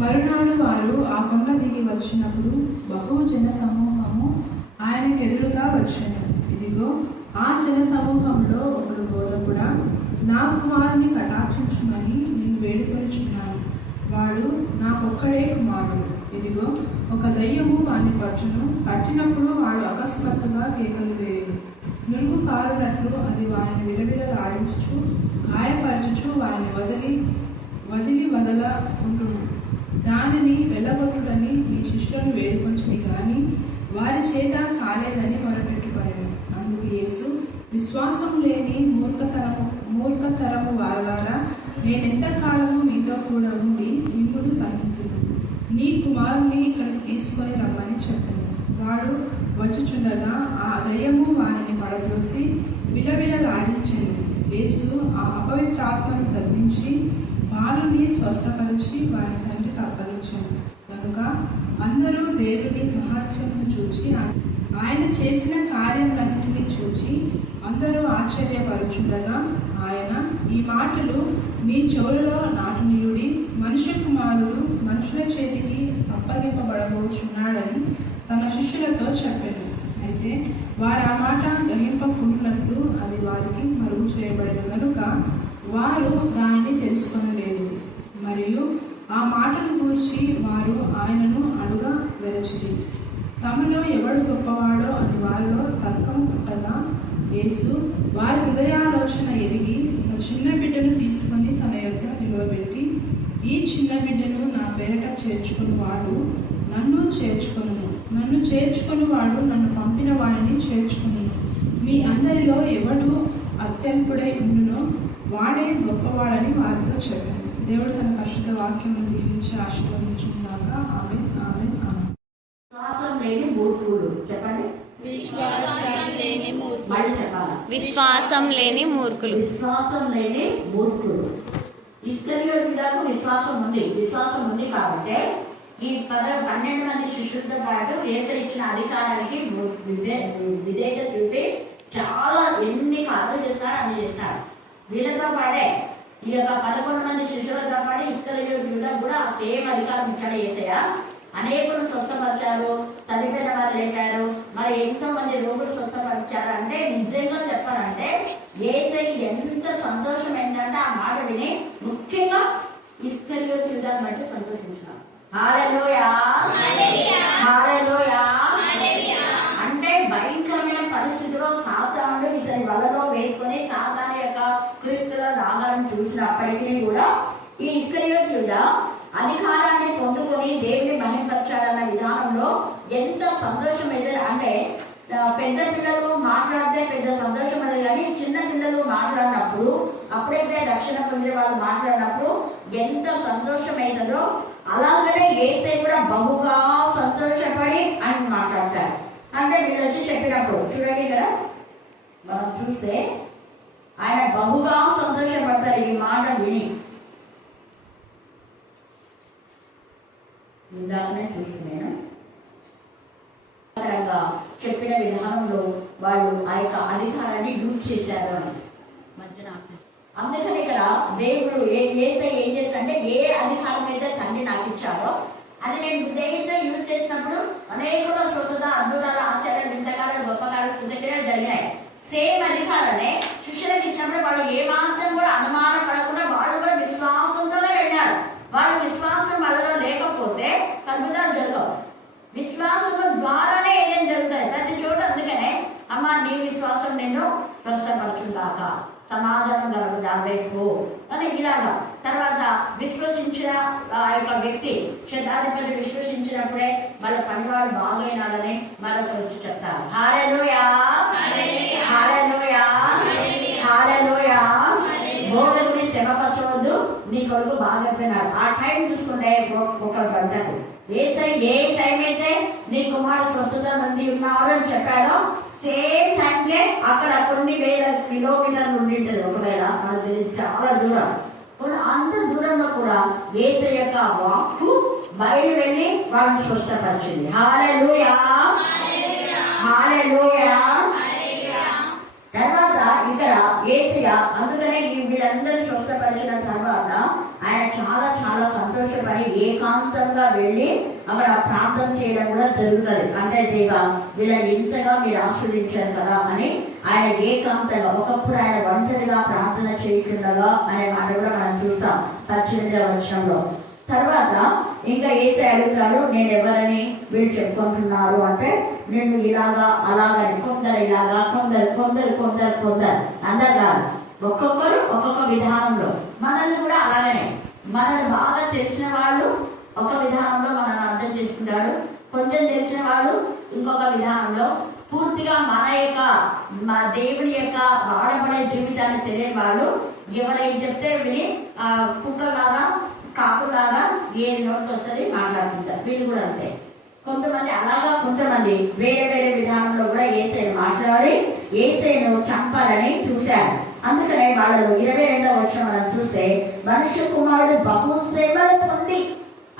మరునాడు వారు ఆ కొండ దిగి వచ్చినప్పుడు బహు జన సమూహము ఆయనకు ఎదురుగా వచ్చాను. ఇదిగో ఆ జన సమూహంలో ఒకడు బోధకుడా, నా కుమారుని కటాక్షించుమని నేను వేడుకొనిచున్నాను. వాడు నాకొక్కడే కుమారుడు. ఇదిగో ఒక దయ్యము వాడిని పట్టినప్పుడు వాడు అకస్మాత్తుగా కేకలు వేయను. నురుగు కారునట్లు అది వారిని విలవిలలాడించుచు గాయపరచుచు వారిని వదల ఉంటుంది. దానిని వెళ్ళగొట్టుడని మీ శిష్యులను వేడుకొంచిని గాని వారి చేత కాలేదని మొరపెట్టుకొనెను. అందుకు యేసు, విశ్వాసం లేని మూర్ఖతరము వారలారా, నేనెంతకాలము మీతో కూడా ఉండి మిమ్మును సహింతును. నీ కుమారుని ఇక్కడికి తీసుకొని రమ్మని చెప్పాను. వాడు వచ్చుచుండగా ఆ దయ్యము వారిని పడద్రోసి విలవిలలాడించెను. యేసు ఆ అపవిత్రాత్మను గద్దించి బాలుని స్వస్థపరిచి వారి తండ్రికి అప్పగించాను. కనుక అందరూ దేవుని మహత్యమును చూచి ఆయన చేసిన కార్యములన్నింటినీ చూచి అందరూ ఆశ్చర్యపరుచుండగా ఆయన, ఈ మాటలు మీ చెవులలో నాటునియుడి, మనుష్య కుమారుడు మనుషుల చేతికి అప్పగింపబడబోచున్నాడని తన శిష్యులతో చెప్పాను. అయితే వారు ఆ మాట గ్రహింపకుంటున్నట్లు అది వారికి మరుగు చేయబడిన కనుక వారు దానిని తెలుసుకొనలేదు. మరియు ఆ మాటను గురించి వారు ఆయనను అడుగా వెరచిరి. తమలో ఎవడు గొప్పవాడో అని వారిలో తర్కం పుట్టగా యేసు వారి హృదయాలోచన ఎరిగి ఒక చిన్న బిడ్డను తీసుకొని తన యొద్ద నిలవబెట్టి, ఈ చిన్న బిడ్డను నా పేరట చేర్చుకుని వాడు నన్ను చేర్చుకొనును, నన్ను చేర్చుకుని వాడు నన్ను పంపిన వారిని చేర్చుకును. మీ అందరిలో ఎవడు అత్యల్పుడై ఉండునో వాడే గొప్పవాడని వారితో చెప్పాను. దేవుడు తన పరిశుద్ధ వాక్యమును దీవించి ఆశీర్వదించుగాక. ఆమేన్, ఆమేన్, ఆమేన్. విశ్వాసం లేని మూర్ఖుడు. చెప్పండి. విశ్వాసం లేని మూర్ఖులు. విశ్వాసం లేని మూర్ఖుడు. ఇస్కరియోతు విశ్వాసం ఉంది కాబట్టి ఈ 12 మంది శిష్యులతో పాటు యేసు ఇచ్చిన అధికారానికి విధేయత చూపి చాలా ఎన్ని కార్యాలు చేస్తాడు అన్ని చేస్తాడు. వీళ్ళతో పాటే ఈ యొక్క 11 మంది శిష్యులతో పాటు ఇస్కరియోతు కూడా సేమ్ అధికారం ఇచ్చాడు యేసయ్య. అనేకులు స్వస్థపరిచారు, చనిపోయిన వారు లేపారు, మరి ఎంతో మంది రోగులు స్వస్థపరిచారు. అంటే నిజంగా చెప్పాలంటే యేసయ్యకి ఎంత సంతోషం ఏంటంటే ఆ మాట విని ముఖ్యంగా ఇస్కరియోతు యూదాను బట్టి సంతోషించారు. హల్లెలూయా, హల్లెలూయా. అంటే భయంకరమైన పరిస్థితిలో సాతానుడు ఇతని వలలో వేసుకొని సాతాను యొక్క కృత్యుల లాగాలను చూసినప్పటికీ కూడా ఈ ఇస్కరియోతు యూదా అధికారాన్ని పొందుకొని దేవుని మహిమపరచాలన్న విధానంలో ఎంత సంతోషం అయితే, అంటే పెద్ద పిల్లలు మాట్లాడితే పెద్ద సంతోషం అనేది, కానీ చిన్న పిల్లలు మాట్లాడినప్పుడు అప్పుడెప్పుడే రక్షణ పొందే వాళ్ళు మాట్లాడినప్పుడు ఎంత సంతోషం అవుతుందో అలాగనే యేసయ్య కూడా బహుగా సంతోషపడి అని మాట్లాడతారు. అంటే వీళ్ళు వచ్చి చెప్పినప్పుడు చూడండి, ఇక్కడ మనం చూస్తే ఆయన బహుగా సంతోషపడతారు ఈ మాట విని. ఇందాకనే చూస్తున్నాను చెప్పిన విధానంలో వాళ్ళు ఆ యొక్క అధికారాన్ని యూజ్ చేశారు అని మధ్యన. అందుకని ఇక్కడ దేవుడు యేసయ్య ఏం చేస్తాడంటే ఏ అధికారం అయితే తండ్రి నాకు ఇచ్చారో అది నేను విధేయత యూజ్ చేసినప్పుడు అనేక స్వస్థత, అద్భుతాలు, ఆశ్చర్యాలు, వింతకాలు, గొప్పకాలు, శుద్ధక్రియలు జరిగినాయి. సేమ్ అధికారాన్ని శిష్యులకు ఇచ్చినప్పుడు వాళ్ళు ఏమాత్రం కూడా అనుమాన పడకుండా వాళ్ళు కూడా విశ్వాసంతోనే వెళ్ళారు. వాళ్ళ విశ్వాసం వాళ్ళలో లేకపోతే అద్భుతాలు జరగవు. విశ్వాసం ద్వారానే ఏదైనా జరుగుతాయి ప్రతి చోట. అందుకనే అమ్మ నీ విశ్వాసం నిన్ను స్వస్థపడుతుందాక, సమాధానం కలుగుదాకు అని ఇలాగా. తర్వాత విశ్వసించిన ఆ యొక్క వ్యక్తి శతాధిపతి విశ్వసించినప్పుడే వాళ్ళ పనివాడు బాగైనాడని మరొకరు వచ్చి చెప్తారు. హల్లెలూయా, హల్లెలూయా, హల్లెలూయా. బోధకుని శ్రమపరచవద్దు, నీ కొడుకు బాగైపోయినాడు. ఆ టైం చూసుకుంటే ఒక గంటకు యేసయ్య ఏ టైం అయితే నీ కుమారుడు స్వస్థత మంది ఉన్నాడు అని చెప్పాడో సేమ్ టైంకే అక్కడ కొన్ని వేల కిలోమీటర్లు ఉండింటది. ఒకవేళ మనకి చాలా దూరం, అంత దూరంలో కూడా యేసయ్య యొక్క వాక్కు బయలు వెళ్ళి వాళ్ళని స్వస్థపరిచింది. హల్లెలూయా, హల్లెలూయా. తర్వాత ఇక్కడ యేసయ్య అందుకనే వీళ్ళందరూ స్వస్థపరిచిన తర్వాత ఆయన చాలా చాలా సంతోషపడి ఏకాంతంగా వెళ్ళి అక్కడ ప్రార్థన చేయడం కూడా జరుగుతుంది. అంటే దేవా వీళ్ళని ఇంతగా మీరు ఆస్వాదించారు కదా అని ఆయన ఏకాంతంగా, ఒకప్పుడు ఆయన ఒంటరిగా ప్రార్థన చేయకుండగా అనే మాట కూడా మనం చూస్తాం 18వ వచనంలో. తర్వాత ఇంకా ఏసై అడుగుతాడు, నేను ఎవరని వీళ్ళు చెప్పుకుంటున్నారు అంటే, నేను ఇలాగా అలాగని, కొందరు ఇలాగా, కొందరు కొందరు కొందరు కొందరు అందరు ఒక్కొక్కరు ఒక్కొక్క విధానంలో. మనల్ని కూడా అలాగనే, మనల్ని బాగా తెలిసిన వాళ్ళు ఒక విధానంలో మనల్ని అర్థం చేసుకుంటాడు, కొంచెం తెలిసిన వాళ్ళు ఇంకొక విధానంలో. పూర్తిగా మన దేవుని యొక్క వాడబడే జీవితాన్ని తెలియని వాళ్ళు ఎవరైనా చెప్తే విని కుక్కలాగా కాకులాగా ఏది నోటికి వస్తుంది మాట్లాడుతుంటారు. వీళ్ళు కూడా అంతే. కొంతమంది అలాగా, కొంతమంది వేరే వేరే విధానంలో కూడా యేసయ్యను మాట్లాడి యేసయ్యను చంపాలని చూశారు. అందుకనే వాళ్ళలో 22వ వచనం మనం చూస్తే, మనుష్య కుమారుడు బహుశ్రమలు పొంది,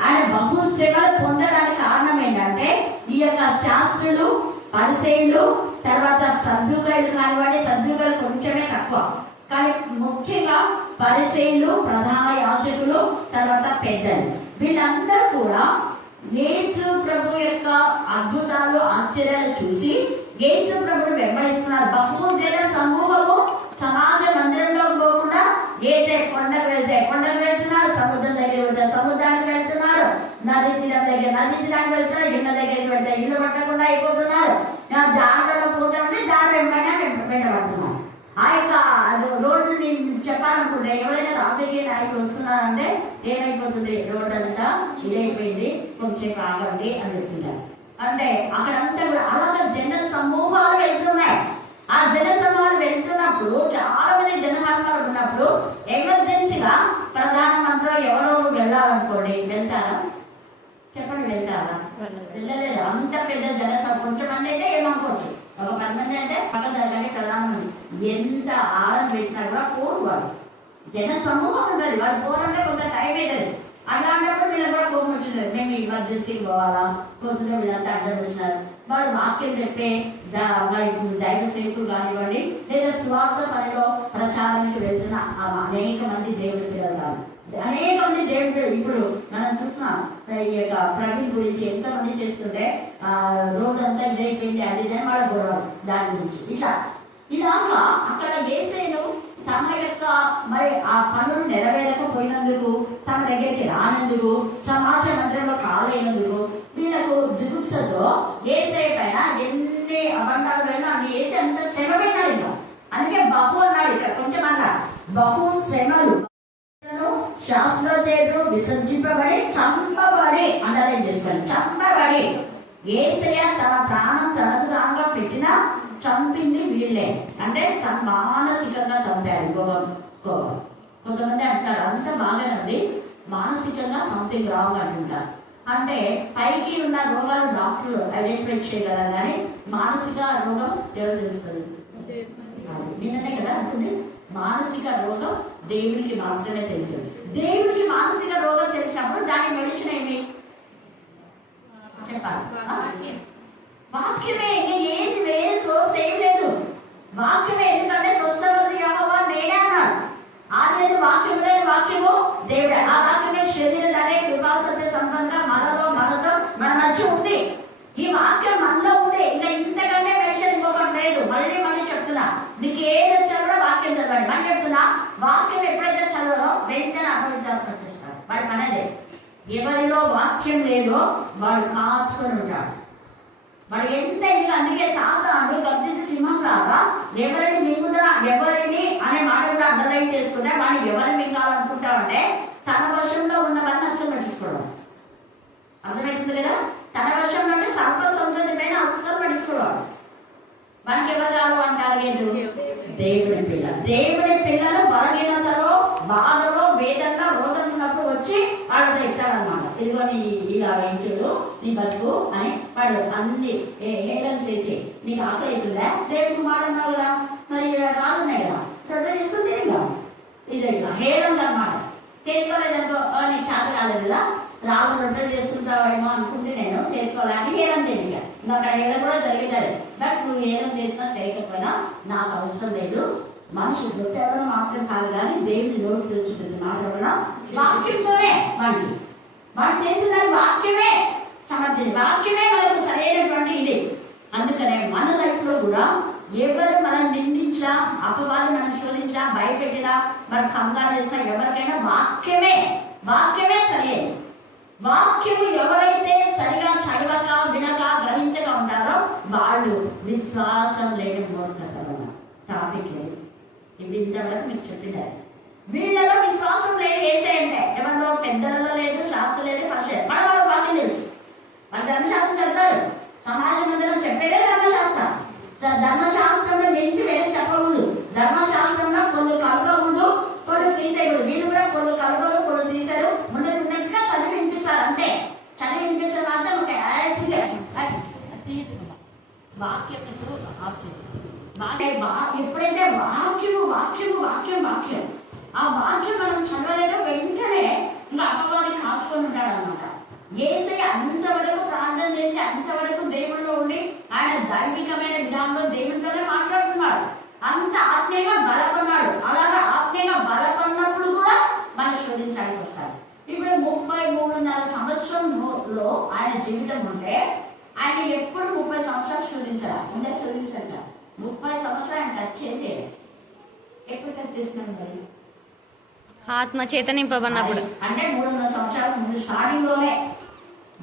ఆయన బహుశ్రమలు పొందడానికి కారణం ఏంటంటే ఈ యొక్క శాస్త్రులు, పరిసయ్యులు, తర్వాత సద్దుకాయలు కానివ్వండి, సద్దుకాయలు కొంచెమే తక్కువ, కానీ ముఖ్యంగా పరిసయ్యులు, ప్రధాన యాజకులు, తర్వాత పెద్దలు, వీళ్ళందరూ కూడా యేసు ప్రభు యొక్క అద్భుతాలు, ఆశ్చర్యాలు చూసి యేసు ప్రభుని వెంబడిస్తున్నారు. బహుజన సమూహము సమాజ మందిరంలో పోకుండా ఏదే కొండకు వెళ్తున్నారు, సముద్రం దగ్గర వెళ్తే సముద్రానికి వెళ్తున్నారు, నది తీరం దగ్గర నది తీరానికి వెళ్తున్నారు, ఇళ్ళ దగ్గరికి వెళ్తే ఇల్లు పట్టకుండా అయిపోతున్నారు, దారిలో పోతామంటే దారి వెంటబడుతున్నారు. ఆ యొక్క రోడ్డు నేను చెప్పాలనుకుంటే, ఎవరైనా రాజకీయ నాయకులు వస్తున్నారంటే ఏమైపోతుంది, రోడ్డు అంతా ఇదైపోయింది, కొంచెం ఆగండి అని చెప్తున్నారు. అంటే అక్కడంతా కూడా అలాగే జన సమూహాలు వెళ్తున్నాయి. ఆ జన సమూహాలు వెళ్తున్నప్పుడు, చాలా మంది జనసమూహాలు ఉన్నప్పుడు ఎమర్జెన్సీగా ప్రధానమంత్రి ఎవరో వెళ్ళాలనుకోండి, వెళ్తారా చెప్పండి? వెళ్తారా? వెళ్ళలేదు. అంత పెద్ద జనసభ, కొంచెమంది అయితే ఏమనుకోవచ్చు, ఒక 10 మంది అయితే పక్కన జరగని ప్రధానమంత్రి ఎంత ఆరం పెట్టినా కూడా పోరు. వాడు జన సమూహం ఉంటుంది, వాడు పోరంటే కొంత టైం అవుతుంది. అలాంటప్పుడు వీళ్ళకి కూడా కోపం వచ్చింది, మేము ఎమర్జెన్సీకి పోవాలా, పొద్దున వీళ్ళంతా అడ్డం వచ్చినారు. వాడు వాక్యం చెప్తే దైవ సేవకులు కానివ్వండి, లేదా స్వార్థ పనిలో ప్రచారానికి వెళ్తున్న అనేక మంది దేవుడి పిల్లలు, అనేక మంది దేవుడు. ఇప్పుడు మనం చూస్తున్నాం ఈ యొక్క ప్రవీణ్ గురించి ఎంతమంది చేస్తుంటే రోడ్డు అంతా ఇదైపోయింది, అది వాళ్ళ గొడవ దాని గురించి. ఇలాగా అక్కడ యేసయ్యను తమ యొక్క మరి ఆ పనులు నెరవేరకపోయినందుకు, తమ దగ్గరికి రానందుకు, సమాజ మందిరంలో కాలేనందుకు, వీళ్ళకు జిగుప్సతో యేసయ్య పైన ఎన్ని అబండాలు పైన అన్ని వేసి అంత శ్రమ పెట్టారు. ఇంకా అందుకే బహు అన్నాడు, ఇక్కడ కొంచెం అన్నారు, బహు శ్రమలు శాస్త్ర చేతులు విసర్జింపబడి చంపబడి అండర్లైన్ చేసుకోండి, చంపబడి. యేసయ్య తన ప్రాణం తనకు దానిలో పెట్టినా చంపింది వీళ్ళే, అంటే మానసికంగా చంపారు. కొంతమంది అంటారు అంత బాగానండి, మానసికంగా సంథింగ్ రాంగ్ అంటుంటారు. అంటే పైకి ఉన్న రోగాలు డాక్టర్లు ఐడెంటిఫై చేయగలరు, కానీ మానసిక రోగం ఎవరు తెలుస్తుంది? నిన్ననే కదా అంటుంది, మానసిక రోగం దేవుడికి మాత్రమే తెలుసు. దేవుడికి మానసిక రోగం తెలిసినప్పుడు దాని మెడిసిన్ ఏమి చెప్పాలి? వాక్యమే. ఏది వేరే సోర్స్ ఏం లేదు, వాక్యమే. ఎందుకంటే సొంతమంది యెహోవా నేనే అన్నాడు. ఆది వాక్యము లేని వాక్యము దేవుడే. ఆ వాక్యమే శరీరధారే కృపా సత్య సంపన్నంగా మనతో మన మధ్య ఉంది. ఈ వాక్యం మనలో ఉంది. ఇంకా ఇంతకంటే మెడిసిన్ ఇంకొకటి లేదు. మళ్ళీ చెప్తున్నా, నీకు ఏది వచ్చారో కూడా వాక్యం చదవండి. మనం చెప్తున్నా, వాక్యం ఎప్పుడైతే చదవరో వెంటనే అపవిత్రాత్మ వచ్చేస్తాడు. వాడి పనదే. ఎవరిలో వాక్యం లేదో వాడు కాచుకొని ఉంటాడు. వాడు ఎంత ఇంకా, అందుకే సాతానుడు గర్జించిన సింహం లాగా ఎవరిని మింగుదరా, ఎవరిని అనే మాట కూడా అండర్లైన్ చేసుకుంటే, వాడిని ఎవరిని మింగాలనుకుంటామంటే తన వశంలో ఉన్నవన్నీ అస్సలు పట్టించుకోవడం. అర్థమవుతుంది కదా? తన వశంలో అంటే సర్వ సంతతి పైన అస్సలు పట్టించుకోవడం. మనకి ఎవరు కాదు అంటారు, దేవుడి పిల్ల. దేవుడి పిల్లలు బలహీనతలో, బాధలో, వేదనలో, రోదనప్పుడు వచ్చి వాళ్ళతో ఇస్తాడనమాట. ఇదిగోని ఇలా వేయించుడు నీ బతుకు అని వాడు అన్ని హేళన చేసి, నీకు ఆకలి అవుతుందా, దేవుడికి మాట అన్నావు కదా, మరి రాలున్నాయి కదా, రొట్టె చేసుకుని తిరిగా, ఇది ఇట్లా హేళన అనమాట. చేసుకోలేదనుకో, నీకు చేత కాలేదు కదా, రాళ్ళు రొట్టె చేసుకుంటావేమో అనుకుంటే నేను చేసుకోవాలని హేళన చేయండి. ఇంకా అక్కడ హేళన కూడా జరుగుతుంది. బట్ నువ్వు హేళన చేసినా చేయకపోయినా నాకు అవసరం లేదు, మనుషులు దొట్టెవడం మాత్రం కాదు కానీ దేవుని నోటి నుంచి ప్రతి మాట వలన వాక్యంతోనే వాడు చేసేదాన్ని వాక్యమే సమర్థించి వాక్యమే మనకు సరైనటువంటి ఇది. అందుకనే మన లైఫ్ లో కూడా ఎవరు మనం నిందించినా, అపవాది మనం శోధించినా, భయపెట్టినా, మనం కంగారు చేసినా, ఎవరికైనా వాక్యమే సరైన. వాక్యము ఎవరైతే సరిగా చదవక, వినక, గ్రహించక ఉంటారో వాళ్ళు విశ్వాసం లేని మూర్ఖత టాపిక్ ఇది ఇంతవరకు మీకు చెప్పినారు. వీళ్ళలో విశ్వాసం లేదు ఏంటంటే ఎవరిలో పెద్దలలో లేదు, శాస్త్రం లేదు, పరిచయం మన వాళ్ళ వాక్యం తెలుసు. మన ధర్మశాస్త్రం చదువుతారు, సమాజ మందిరం చెప్పేదే ధర్మశాస్త్రం. ధర్మశాస్త్రంలో మించి వేరే చెప్పకూడదు. ధర్మశాస్త్రంలో కొన్ని కలగకూడదు, కొన్ని తీసేయకూడదు. వీళ్ళు కూడా కొన్ని కలగలు, కొన్ని తీసారు, ఉన్నట్టుగా చదివి వినిపిస్తారు అంతే. చదివి వినిపించడం మాత్రం ఒక వాక్యం ఎప్పుడైతే వాక్యం ఆ వాక్యం మనం చదవలేదో వెంటనే ఇంకా అపవాది కాచుకొని ఉంటాడు అనమాట. ఏసై అంతవరకు ప్రార్థన చేసి అంతవరకు దేవుడిలో ఉండి ఆయన దైవికమైన విధానంలో దేవుడితోనే మాట్లాడుతున్నాడు. అంత ఆత్మీయంగా బలపడ్డాడు. అలాగా ఆత్మీయంగా బలపడినప్పుడు కూడా మనం శోధించడానికి వస్తాడు. ఇప్పుడు 33.5 సంవత్సరంలో ఆయన జీవితం ఉంటే ఆయన ఎప్పుడు 30 సంవత్సరాలు శోధించారా? ముందే శోధించాడు. 30 సంవత్సరాలు ఆయన టచ్ చేయండి. ఎప్పుడు టచ్ చేసినాం మరి? ఆత్మ చేత నింపబడినప్పుడు అంటే 300 సంవత్సరాల ముందు స్టార్టింగ్ లోనే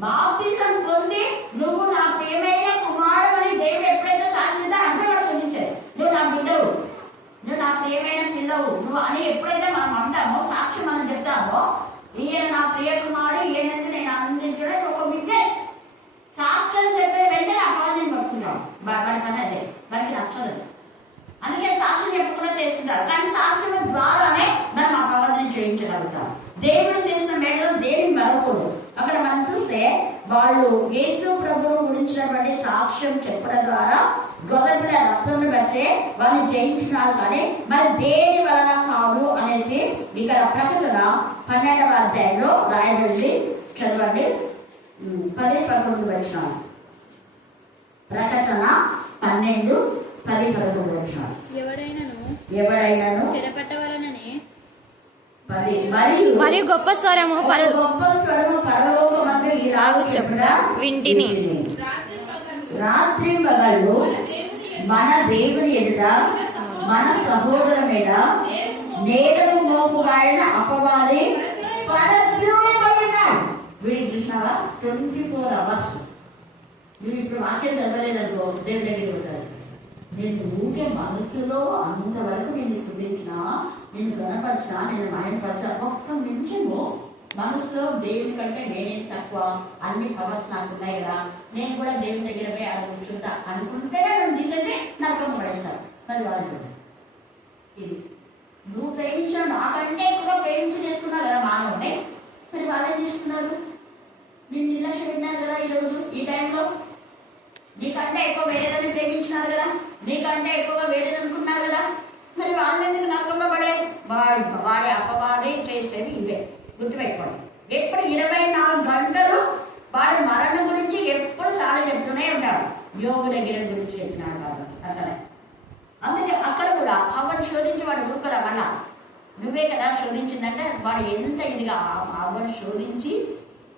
బాప్టిజం పొంది నువ్వు నా ప్రియమైన కుమారుడు అని దేవుడు ఎప్పుడైతే సాక్షించా అంటే వాడు శోధించాడు. నువ్వు నా బిడ్డవు, నువ్వు నా ప్రియమైన పిల్లవు నువ్వు అని ఎప్పుడైతే మనం అంటామో, సాక్షి మనం చెప్తామో, ఈయన నా ప్రియ కుమారుడు, ఈయనంటే నేను ఆనందించడం ఒక విద్య సాక్ష్యం చెప్పే వెంటనే అపవాదిని పడుతున్నాడు. వాడి పని అదే, వాడికి నచ్చదు. అందుకే సాక్ష్యం చెప్పకుండా చేస్తున్నారు. కానీ సాక్ష్యం ద్వారానే మనం అపవాదిని జయించగలుగుతాం. దేవుడు చేసిన మేలు దేని మరొకూడదు. అక్కడ మనం చూస్తే వాళ్ళు యేసు ప్రభువు గురించినటువంటి సాక్ష్యం చెప్పడం ద్వారా గొర్రెపిల్ల రక్తం బట్టే వాళ్ళు జయించినారు. కానీ మరి దేని వలన కాదు అనేసి ఇక్కడ ప్రకటన 12వ అధ్యాయంలో రాయబడి చదవండి. 10-11 వచ్చినారు. ప్రకటన 12-10-11 వచ్చినారు. ఎవడైనాను చెరపట్టవలననే మరియు గొప్ప స్వరము పరలోకమందు ఈ రాగు చెప్పుట వింటిని. రాత్రి పగళ్ళు మన దేవుని ఎదుట మన సహోదరు మీద నేరము మోపుగాడిన అపవాది పడద్రోయబడినాడు. వీడికి చూసినావా 24 hours. నువ్వు ఇప్పుడు వాక్యం చదవలేదనుకో దేవుడి దగ్గరికి పోతాడు. నేను ఊకే మనసులో అంతవరకు నేను స్థుతించినా, నేను గణపరిచినా, నేను మహిమపరిచినా, ఒక్క నిమిషము మనసులో దేవుని కంటే నేనేం తక్కువ, అన్ని పవర్స్ నాకు ఉన్నాయి కదా, నేను కూడా దేవుని దగ్గర పోయి అలా కూర్చుంటా అనుకుంటేనే నన్ను తీసేసి నరకం పడేస్తాను. మరి వాళ్ళు ఇది నువ్వు ప్రేమించిన నాకంటే ఎక్కువ ప్రేమించి చేసుకున్నావు కదా మానవుని. మరి వాళ్ళు ఏం చేస్తున్నారు? నేను నిర్లక్ష్యం విన్నారు కదా ఈరోజు ఈ టైంలో. నీకంటే ఎక్కువ వేరేదని ప్రేమించినారు కదా, నీకంటే ఎక్కువగా వేరేదనుకున్నారు కదా, మరి వాళ్ళ ఎందుకు నరకంలో పడే? వాడి అపవాది చేసేది ఇవే. గుర్తుపెట్టుకోండి. ఎప్పుడు 24 గంటలు వాడి మరణం గురించి ఎప్పుడు చాలా చెప్తూనే ఉంటాడు. యోగు దగ్గర గురించి చెప్పినాడు కాదు అసలే. అందుకే అక్కడ కూడా అవ్వను శోధించి వాడు ఊరుకోలే. మళ్ళా నువ్వే కదా శోధించిందంటే వాడు ఎంత ఇదిగా అవ్వను శోధించి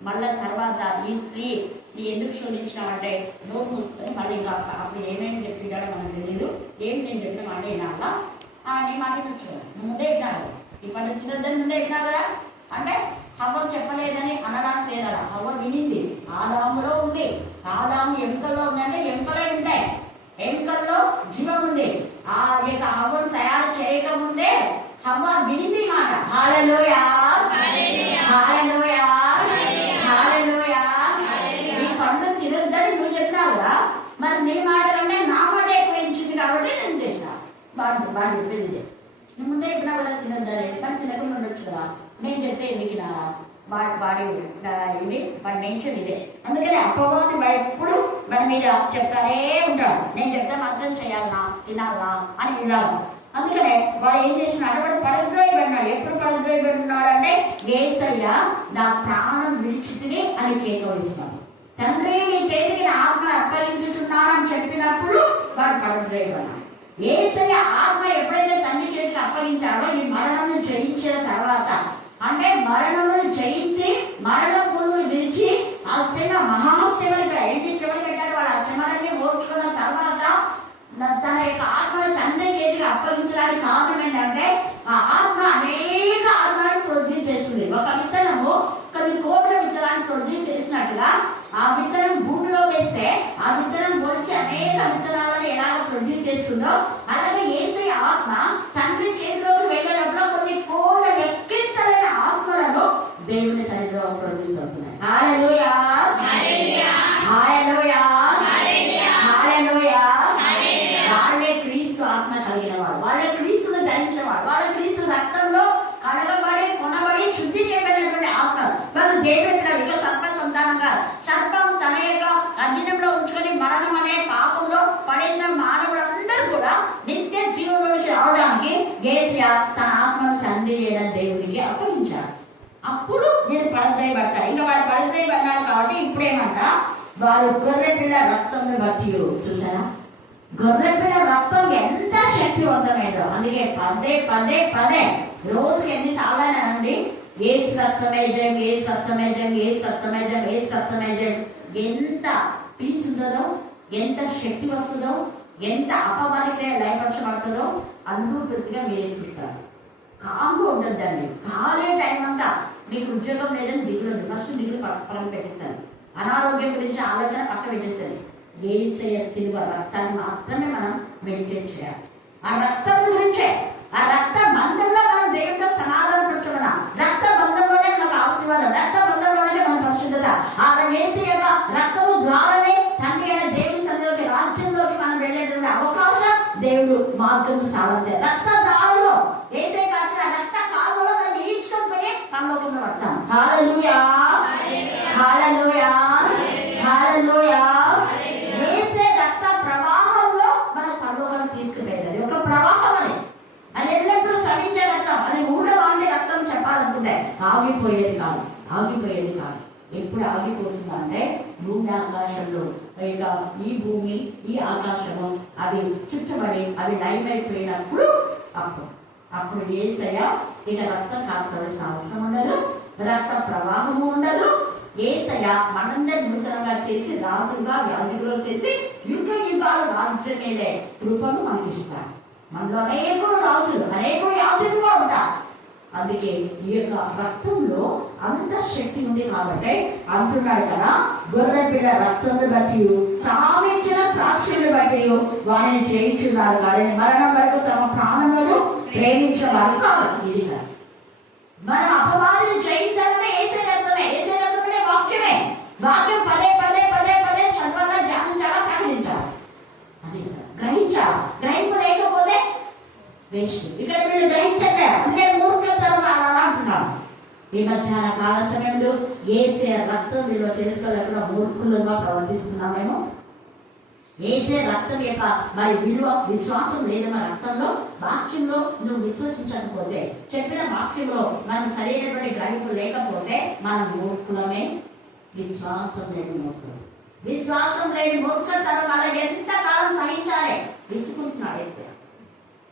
మళ్ళా తర్వాత ఈ స్త్రీ నీ ఎందుకు శోధించినావంటే నోరు మూసుకొని మళ్ళీ ఇంకా అప్పుడు ఏమేమి చెప్పినాడో మనకు తెలియదు. ఏం నేను చెప్పిన మాట వినాక నీ మాట వచ్చాడు. నువ్వు ముందే విన్నావు, ఇప్పుడు వచ్చినదని ముందే విన్నావు కదా. అంటే హవ్వ చెప్పలేదని అనడానికి లేదు కదా, హవ్వ వినింది. ఆదాములో ఉంది. ఆదాము ఎముకల్లో ఉందంటే ఎముకలే ఉంటాయి, ఎముకల్లో జీవం ఉంది. ఆ యొక్క హవ్వను తయారు చేయకముందే హవ్వ వినింది మాట. హల్లెలూయా, హల్లెలూయా, హల్లెలూయా. ఈ పండు తినొద్దని నువ్వు చెప్పినావు కదా, మరి నీ మాట కంటే నా మాట ఎక్కువ ఇచ్చింది కాబట్టి నేను చేసిన. వాడు చెప్పింది నువ్వు ముందే చెప్పినా కదా తినొద్దని, కానీ తినకుండా ఉండొచ్చు కదా. నేను చెప్తే ఎందుకు వాడి ఇది వాడి నేచర్ ఇదే. అందుకని అపవాది ఎప్పుడు వాడి మీద చెప్తారే ఉంటాడు. నేను చెప్తే మాత్రం చేయాలనా, తినాలా అని ఇలాగా. అందుకనే వాడు ఏం చేసినాడు? వాడు పడద్రోయబడినాడు. ఎప్పుడు పడద్రోయబడినాడు అంటే యేసయ్య నా ప్రాణం విడిచితిని అని చేకూరిస్తున్నాడు. తండ్రి నీ చేతికి నా ఆత్మ అప్పగించుతున్నాను అని చెప్పినప్పుడు వాడు పడద్రోయబడినాడు. యేసయ్య ఆత్మ ఎప్పుడైతే తండ్రి చేతికి అప్పగించాడో ఈ మరణమును జయించిన తర్వాత, అంటే మరణమును జయించి మరణ పురుగులు విరిచి ఆ శ్రమ మహాశ్రమలు, ఇక్కడ ఎన్ని శ్రమలు పెట్టారు వాళ్ళు, ఆ శ్రమలన్నీ ఓర్చుకున్న తర్వాత తన యొక్క ఆత్మను తండ్రి చేతికి అప్పగించడానికి కారణం ఏంటంటే ఆ ఆత్మ అనేక ఆత్మలను ప్రొడ్యూస్ చేస్తుంది. ఒక విత్తనము కొన్ని కోట్ల విత్తనాన్ని ప్రొడ్యూస్ చేసినట్టుగా ఆ విత్తనం భూమిలో వేస్తే ఆ విత్తనం వచ్చి అనేక విత్తనాలను ఎలాగ ప్రొడ్యూస్ చేస్తుందో, అలాగే యేసయ్య ఆత్మ తండ్రి చేతిలోకి వెళ్ళినప్పుడు కొన్ని కోట్ల లెక్కించలేని ఆత్మలను దేవుని సన్నిధిలో ప్రొడ్యూస్ అవుతున్నాయి. హల్లెలూయా, హల్లెలూయా, హల్లెలూయా. వాళ్ళే క్రీస్తు ఆత్మ కలిగిన వాడు, వాళ్ళే క్రీస్తును ధరించిన వాడు, వాళ్ళ క్రీస్తు రక్తంలో కడగబడి కొనబడి శుద్ధి చేయబడినటువంటి ఆత్మ. వాళ్ళు దేవుడు సర్ప సంతానంగా, సర్పం తన యొక్క అధీనంలో ఉంచుకొని మరణం అనే పాపంలో పడేసిన మానవులందరూ కూడా నిత్య జీవంలోకి రావడానికి యేసయ్య తన ఆత్మను తండ్రి అయిన దేవుడికి అప్పగించాడు. అప్పుడు నేను పడద్రోయబడతాను. ఇంకా వాళ్ళు పడద్రోయబడ్డాడు కాబట్టి ఇప్పుడేమంట, వారు గొర్రె పిల్ల రక్తంను బట్టి, చూసారా గొర్రె పిల్ల రక్తం ఎంత శక్తివంతమైందో. అందుకే పదే పదే పదే రోజుకి ఎన్నిసార్లు అండి, ఏసు రక్తమే జయం, ఏసు రక్తమే జయం, ఏసు రక్తమే జయం, ఏసు రక్తమే జయం. ఎంత పీస్ ఉంటుందో, ఎంత శక్తి వస్తుందో, ఎంత అపవాదికి లయపరచబడుతుందో అందరూ పూర్తిగా మీరే చూస్తారు. కాంగు ఉండద్దండి. ఖాళీ టైం అంతా మీకు ఉద్యోగం లేదని దిగులు, ఫస్ట్ దిగులు పక్కన పెట్టేస్తారు. అనారోగ్యం గురించి ఆలోచన పక్క పెట్టేస్తారు. యేసయ్య శిలువ రక్తాన్ని మాత్రమే మనం మెడిటేట్ చేయాలి. ఆ రక్తం గురించే, ఆ రక్త బంధంలో మనం దేవుడితో సమాధానపరచబడాలి. రక్త బంధంలోనే మనకు ఆశీర్వాదం, రక్త బంధంలోనే మన పరిశుద్ధత. ఆ యేసయ్య యొక్క రక్తము ద్వారానే తండ్రి అయిన దేవుని సన్నిధిలోకి, రాజ్యంలోకి మనం వెళ్ళేటువంటి అవకాశం దేవుడు మార్గం సాధించే. రక్త దారిలో యేసయ్య కాచిన రక్త కాలంలో మనం ఈడ్చుకొని పోయి పరలోకంలో పడతాం. హల్లెలూయా, హల్లెలూయా, హల్లెలూయా. యేసయ్య రక్త ప్రవాహంలో మన పరలోకాన్ని తీసుకుపోయేది ఒక ప్రవాహం. అది ఎల్లప్పుడూ సవించే రక్తం, అది ఊడవాంటి రక్తం చెప్పాలనుకుంటే ఆగిపోయేది కాదు, ఆగిపోయేది కాదు. ఎప్పుడు ఆగిపోతుందా అంటే భూమి ఆకాశంలో, ఇక ఈ భూమి ఈ ఆకాశము అవి చుట్టబడి అవి లయమైపోయినప్పుడు అప్పుడు యేసయ్య ఇక రక్తం కాల్చాల్సిన అవసరం ఉండదు, రక్త ప్రవాహము ఉండదు. యేసయ్య మనందరి నూతనంగా చేసి రాజుగా యాజకులు చేసి యుగ యుగాలు రాజ్యం మీదే కృపను మనకి ఇస్తారు. మనలో అనేకులు రాజులు, అనేకులు యాజకులుగా ఉంటారు. అందుకే ఈ యొక్క రక్తంలో అంత శక్తి ఉంది కాబట్టి అంటున్నాడు కదా, గొర్రె పిల్ల రక్తంను బట్టి తామిచ్చిన సాక్షులు బట్టి వారిని జయించున్నారు కానీ మరణం వరకు తమ ప్రాణములను ప్రేమించేవారు కాదు. ఇది మనం అపవాదిని జయించాలంటే యేసయ్య రక్తమే, యేసయ్య రక్తమే వాక్యమే. వాక్యం పదే పదే పదే పదే చదవాలా, ధ్యానించాలా, ప్రకటించాలి. అది గ్రహించాలి. గ్రహింపు లేకపోతే వేస్ట్. ఇక్కడ వీళ్ళు గ్రహించట్లే, అందుకే మూర్ఖతరం అలా అంటున్నాను. ఈ మధ్యాహ్న కాల సమయంలో యేసయ్య రక్తం విలువ తెలుసుకోలేకుండా మూర్ఖులుగా ప్రవర్తిస్తున్నామేమో. యేసయ్య రక్తం యొక్క మరి విలువ, విశ్వాసం లేదు మన రక్తంలో. వాక్యంలో నువ్వు విశ్వసించకపోతే, చెప్పిన వాక్యంలో మనం సరైనటువంటి గ్రహింపు లేకపోతే మనం మూర్ఖులమే. విశ్వాసం లేని మూర్ఖులు, విశ్వాసం లేని మూర్ఖతరం వల్ల ఎంత కాలం సహించాలి? విసుకుంటున్నాడు యేసయ్య.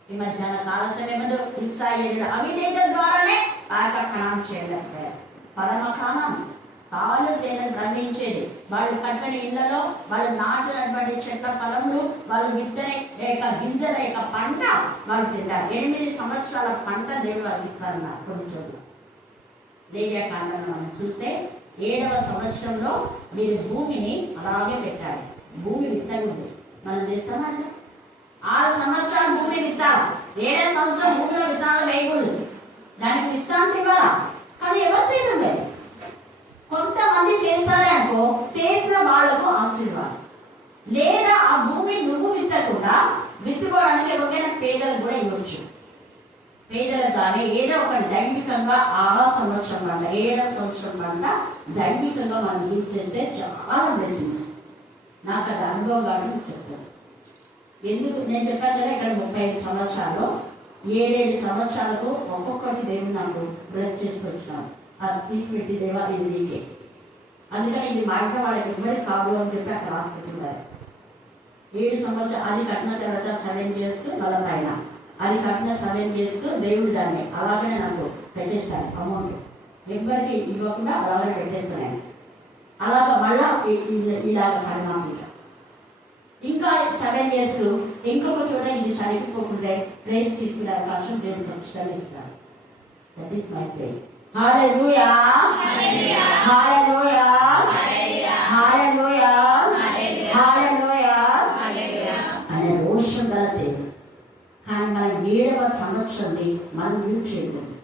ఈ మధ్యాహ్న కాల సమయంలో ఇశ్రాయేలు అవిధేయత ద్వారానే కణాన్ని చేయలేకపోయారు. పరమ కాలం కాళ్ళు తేలని రమించేది. వాళ్ళు కట్టని ఇళ్లలో, వాళ్ళు నాటినటువంటి చెట్ల ఫలములు, వాళ్ళు విత్తనే లేక గింజల యొక్క పంట వాళ్ళు తింటారు. 8 సంవత్సరాల పంట దేవుడు అందిస్తారన్నారు కొన్ని చోట్ల. లేవ్యాకాండం మనం చూస్తే 7వ సంవత్సరంలో మీరు భూమిని అలాగే పెట్టాలి. భూమి విత్తగుంది, మనం చేస్తామా? 6 సంవత్సరాలు భూమిని విత్తాలి, 7వ సంవత్సరం భూమిలో విత్తనాలు వేయకూడదు. దానికి విశ్రాంతి ఇవ్వాలా? కానీ ఎవరు చేయడం లేదు. కొంతమంది చేస్తారే అనుకో, చేసిన వాళ్లకు ఆశీర్వాదం. లేదా ఆ భూమి నువ్వు విత్తకుండా విత్తుకోవడానికి ఎవరికైనా పేదలకు కూడా ఇవ్వచ్చు. పేదలకు కానీ ఏదో ఒకటి దైవికంగా ఆ సంవత్సరం పంట, 7వ సంవత్సరం పంట దైవికంగా మనం యూజ్ చేస్తే చాలా బ్లెస్సింగ్స్. నాకు అది అనుభవం చెప్తాను. ఎందుకు నేను చెప్పాను కదా, ఇక్కడ 35 సంవత్సరాలు 7 సంవత్సరాలకు ఒక్కొక్కటి దేవుడు నాకు బ్లెస్ చేసుకొచ్చినాను. అది తీసిపెట్టి దేవా ఇది నీకే. అందుకని ఇది మా ఇంట్లో వాళ్ళకి ఎవరికి కాదు అని చెప్పి అక్కడ రాసుకుంటున్నారు. 7 సంవత్సరాలు అది కట్టిన తర్వాత 7 years మళ్ళీ పైన అది కట్టిన 7 years దేవుడు దాన్ని అలాగనే నాకు పెట్టేస్తాను అమౌంట్ ఎవరికి ఇవ్వకుండా అలాగనే పెట్టేస్తాను. అలాగ మళ్ళా ఇలాగ పరిణామం. ఇంకా 7 years ఇంకొక చోట ఇది సరిపోకుండా ప్లేస్ తీసుకునే అవకాశం దేవుడు ఖచ్చితంగా ఇస్తాడు. దట్ ఈస్ మై ప్రే. హల్లెలూయా హల్లెలూయా హల్లెలూయా హల్లెలూయా అనే రోషం గల దేవుడు. కానీ మనం 7వ సంవత్సరం మనం యూజ్ చేయకూడదు,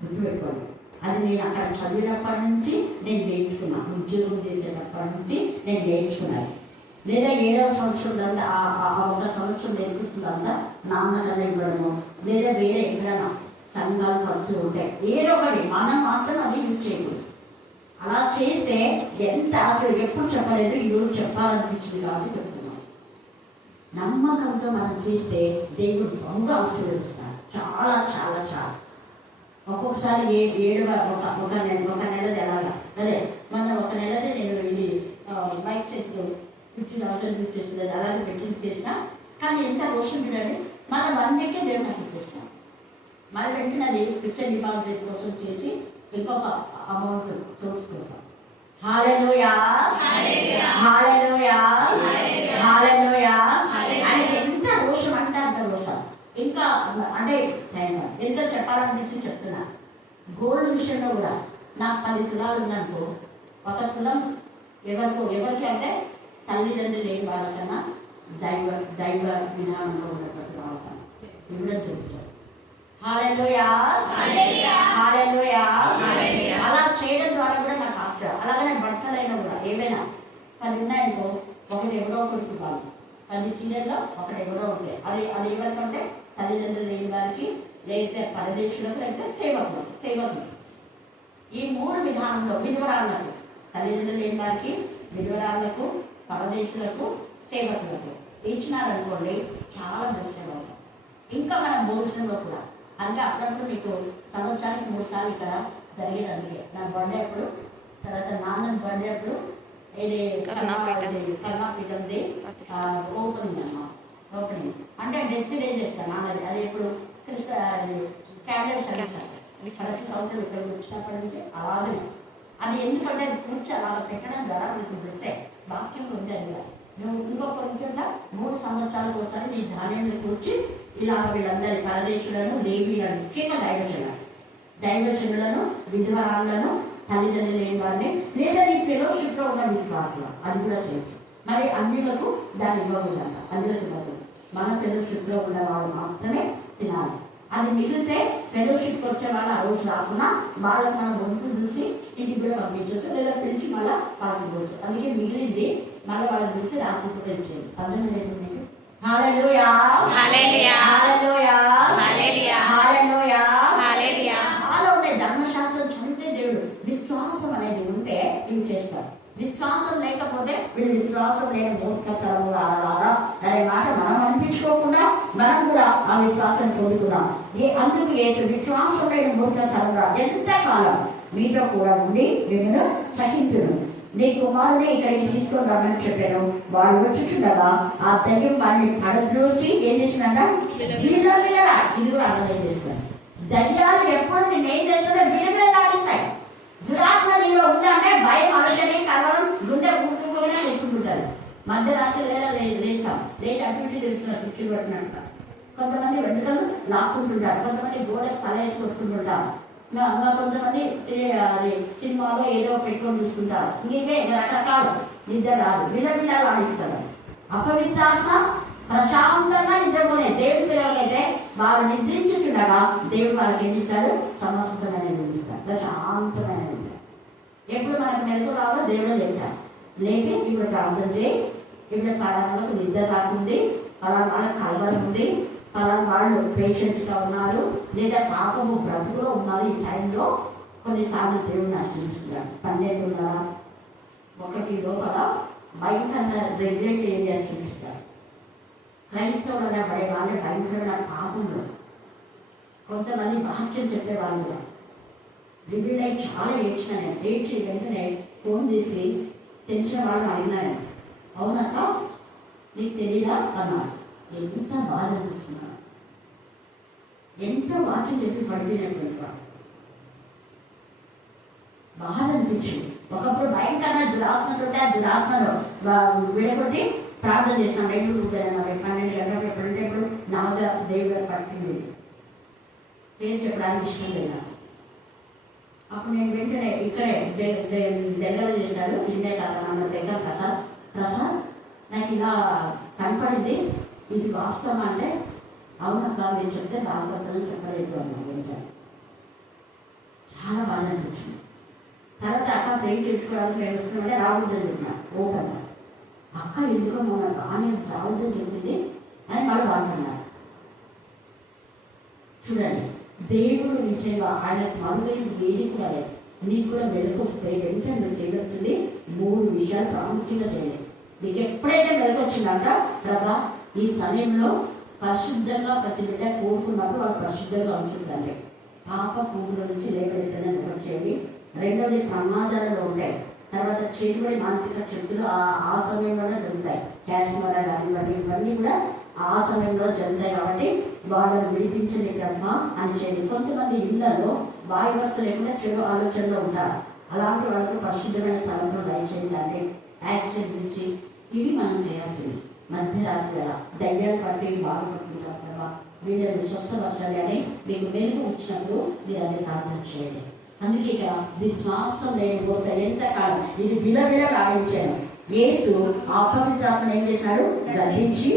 గుర్తుపెట్టుకోండి. అది నేను అక్కడ చదివినప్పటి నుంచి నేను నేర్చుకున్నాను, ఉద్యోగం చేసేటప్పటి నుంచి నేను నేర్చుకున్నాను. లేదా 7వ సంవత్సరం ఒక సంవత్సరం నేర్పుతుందంతా నాన్నగారు ఇవ్వడము, లేదా వేరే ఎక్కడైనా సంఘాలు పడుతూ ఉంటాయి, ఏదో ఒకటి మనం మాత్రం అది యూజ్ చేయకూడదు. అలా చేస్తే ఎంత అసలు ఎప్పుడు చెప్పలేదు, ఈరోజు చెప్పాలనిపించింది కాబట్టి చెప్తున్నాం. నమ్మకంతో మనం చేస్తే దేవుడు బహుగా ఆశీర్వదిస్తాడు. చాలా చాలా చాలా. ఒక్కొక్కసారి 7వ ఒక నెలది ఎలాగా అదే మొన్న ఒక నెలది నేను ఇది బైక్ సెట్ 50,000 యూజ్ చేస్తుంది, అలాగే పెట్టింది చేసిన. కానీ ఎంత రోషన్ చూడండి, మన 1 week దేవుడు నాకు ఇచ్చేస్తాను. మరి వెంటనే ఫిక్స్డ్ డిపాజిట్ కోసం చేసి ఇంకొక అమౌంట్ సోర్స్ కోసం. హల్లెలూయా హల్లెలూయా హల్లెలూయా. ఆయనకి ఎంత రోషం అంటే అంత రోషం. ఇంకా అంటే ఎంత చెప్పాలనిపించి చెప్తున్నా. గోల్డ్ విషయంలో కూడా నాకు 10 తులాలు ఉందనుకో, 1 తులం ఎవరికి అంటే తల్లిదండ్రులు లేని వాళ్ళకన్నా దైవ విధానంలో ఉన్నటువంటి అవసరం ఇవ్వడం చెప్తారు. హల్లెలూయా హల్లెలూయా. అలా చేయడం ద్వారా కూడా నాకు ఆశ. అలాగనే బట్టలైనా కూడా ఏమైనా 10 ఉన్నాయనుకో, ఒకటి ఎవరో ఒకటి కాదు, 10 చీరల్లో ఒకటి ఎవరో ఉంటాయి. అది ఎవరికంటే తల్లిదండ్రులు లేని వారికి, లేకపోతే పరదేశులకు, లేకపోతే సేవకులు. ఈ 3 విధానంలో విధవరాళ్లకు, తల్లిదండ్రులు లేని వారికి, విధవరాళ్లకు, పరదేశులకు, సేవకులకు ఇచ్చినారనుకోండి, చాలా మంచిగా ఉంటాం. ఇంకా మనం భోజనంలో కూడా అంటే అప్పుడప్పుడు మీకు సంవత్సరానికి 3 సార్లు ఇక్కడ జరిగేది. అందుకే నా బర్త్డే అప్పుడు, తర్వాత నాన్న బర్త్డే అప్పుడు ఇది కర్ణాపీఠంది ఓపెనింగ్ అమ్మా. ఓపెనింగ్ అంటే డెత్ డే చేస్తాను నాన్నది. అది ఇప్పుడు క్యాబినెట్ సర్వీస్ సంవత్సరం ఇక్కడ వచ్చినప్పటి నుంచి అలాగే. అది ఎందుకంటే అది కూర్చి అలా పెట్టడం ద్వారా మీకు వస్తే వాక్యంలో ఉంది. అది నువ్వు ఇంకొక ఇంకొక 3 సంవత్సరాలకు ఒకసారి నీ ధాన్యాన్ని కూర్చి ఇలా వీళ్ళందరి పరదేశులను, లేవీలను, ముఖ్యంగా దైవజనులను, విధవరాళ్లను, తల్లిదండ్రులు లేని వారిని, లేదా నీ ఫెలోషిప్లో ఉన్న విశ్వాసం అది కూడా చేయొచ్చు. మరి అన్యులకు దాన్ని ఇవ్వకూడదంట. అన్యులకు ఇవ్వకూడదు. మన ఫెలోషిప్లో ఉన్న వాళ్ళు మాత్రమే తినాలి. అది మిగిలితే ఫెలోషిప్ వచ్చే వాళ్ళు ఆ రోజు రాకుండా వాళ్ళకి మనం వంతులు చూసి ఇంటికి కూడా పంపించవచ్చు, లేదా పిలిచి మళ్ళీ వాళ్ళకి ఇవ్వచ్చు. అందుకే మిగిలింది మళ్ళీ వాళ్ళని పిలిచి రాత్రి కూడా ఇచ్చేది. అర్థం లేదు మీకు. హల్లెలూయా హల్లెలూయా హల్లెలూయా హల్లెలూయా హల్లెలూయా హల్లెలూయా. చాలా ఉన్నాయి. ధర్మశాస్త్రం చదివితే దేవుడు విశ్వాసం అనేది ఉంటే ఇవి చేస్తారు. విశ్వాసం లేకపోతే వీళ్ళు విశ్వాసం లేని మూర్ఖతరము అనే మాట మనం అనిపించుకోకుండా మనం కూడా ఆ విశ్వాసం పొందుకున్నాం. అందుకు విశ్వాసం లేని మూర్ఖతరముగా ఎంతకాలం మీతో కూడా ఉండి నేను సహించును. నీ కుమారుని ఇక్కడికి తీసుకొని రమ్మని చెప్పాను. వాడు వచ్చుచుండగా ఆ దయ్యం వాడిని పడద్రోసి ఏం చేసిందంట, ఇది కూడా అర్థం చేస్తాను. దయ్యాలు ఎప్పుడు నేనేం చేస్తుందో విడవిడలాడిస్తాయి. దురాత్మ నీలో ఉందంటే భయం, అలసడి, కలవరం, గుండె పుట్టుకోవడం ఎక్కుంటుంటారు. మధ్యరాత్రి లేస్తాం, లేచి అటు తెలుస్తున్నారు, కుర్చీ పట్టినట్టు. కొంతమంది వెంటనే లాక్కుంటుంటారు, కొంతమంది గోడకు తల వేసి కొట్టుకుంటుంటారు, ఇంకా కొంతమంది సినిమాలో ఏదో పెట్టుకొని చూస్తుంటారు. ఇంకే రకరకాలు నిద్ర రాదు, విడవిడలు ఆడిస్తారు. అపవిత్రాత్మ ప్రశాంతంగా నిద్రపోలే దేవుడి పిల్లలైతే వారు నిద్రించుతుండగా దేవుడు వాళ్ళకి ఏం చేస్తాడు, సమస్తమైన నిద్రిస్తాడు, ప్రశాంతమైన నిద్ర. ఎప్పుడు మనకు మెలకు రావాలో దేవుడు లేపాడు. లేపి ఇప్పుడు ప్రార్థన చేయి, ఇప్పుడు పలానాలకు నిద్ర రాకుంది, పలానా వాళ్ళకి కలవరం ఉంది, పలానా వాళ్ళు పేషెంట్స్గా ఉన్నారు, లేదా పాపము బ్రతుకులో ఉన్నారు. ఈ టైంలో కొన్నిసార్లు దేవుడిని ఆశ్రయిస్తున్నాడు. 12:1 లోపల భయంకరమైన రెగ్యులేట్ ఏరియా చూపిస్తారు. క్రైస్తవులుగా పడే వాళ్ళే భయంకరమైన పాపంలో. కొంతమంది వాక్యం చెప్పే వాళ్ళు దివ్యుడై చాలా ఏడ్చినాను. ఏడ్చి వెంటనే ఫోన్ తీసి తెలిసిన వాళ్ళని అడిగినాను, అవునక్క నీకు తెలీదా అన్నాడు. ఎంత బాధ అనిపిస్తున్నాడు, ఎంత వాక్యం చెప్పి పడిపోయినటువంటి వాడు. బాధ అనిపించింది. ఒకప్పుడు భయంకరమైన దురాత్మలు ఉంటే ఆ దురాత్మను విడగొట్టి ప్రార్థన చేస్తాం. 2 రూపాయలు 12 గంటలు ఎప్పుడంటే ఇప్పుడు నవగ్రహ దేవుడు పట్టింది పేరు చెప్పడానికి ఇష్టం లేదా. అప్పుడు నేను వెంటనే ఇక్కడే దగ్గర చేశాడు. ఇండే కాదు మన దగ్గర ప్రసాద్ నాకు ఇలా కనపడింది, ఇది వాస్తవం అంటే అవునక్క నేను చెప్తే బాగుపడుతుందని చెప్పలేదు అన్నాను. వెంటనే చాలా బాధ అనిపించింది. తర్వాత అక్క పెయింట్ తెచ్చుకోవడానికి నేను వస్తున్నామంటే రావద్దని చెప్పిన ఓపెన్. అక్క ఎందుకో మన బాగానే రావద్దని చెప్పింది అని వాళ్ళు బాగున్నారు. చూడండి, దేవుడు నిజంగా ఆయన మరుగైన ఏది కూడా లేదు. నీకు కూడా మెలకు వస్తే వెంటనే నువ్వు చేయవలసింది 3 విషయాలు ప్రాముఖ్యంగా చేయాలి. నీకు ఎప్పుడైతే మెలకు వచ్చిందంట, ప్రభా ఈ సమయంలో పరిశుద్ధంగా ప్రతి బిడ్డ కోరుకున్నప్పుడు వాళ్ళు పరిశుద్ధంగా ఉంటుందండి. పాప పువ్వుల నుంచి లేపడేస్తుందని ఒకటి చేయండి. రెండవది ప్రమాదాలలో ఉంటాయి. తర్వాత చేతుబడి మానసిక శక్తులు ఆ సమయంలోనే జరుగుతాయి. క్యాన్సర్ ఇవన్నీ కూడా ఆ సమయంలో జరుగుతాయి. కాబట్టి వాళ్ళని విడిపించలేదమ్మా అని చేయండి. కొంతమంది ఇళ్లలో వాయు వ్యవస్థ లేకుండా చెడు ఆలోచనలో ఉంటారు. అలాంటి వాళ్ళకు పరిశుద్ధమైన తలంపులు దయచేయండి. అంటే యాక్సిడెంట్ నుంచి ఇవి మనం చేయాల్సింది. మధ్యరాత్రి వేళ దయ్యాలు పట్టి బాగుపడుతుంటారు కదా, వీళ్ళని స్వస్థపరచాలి అని మీకు మెరుగు ఇచ్చినప్పుడు మీరు అన్ని ప్రార్థన చేయండి. అందుకే ఇక్కడ విశ్వాసం లేని పోత ఎంతకాలం ఇది విలవిల ఆడించాను. యేసు అపవిత్రాత్మను ఏం చేసినాడు? గద్దించి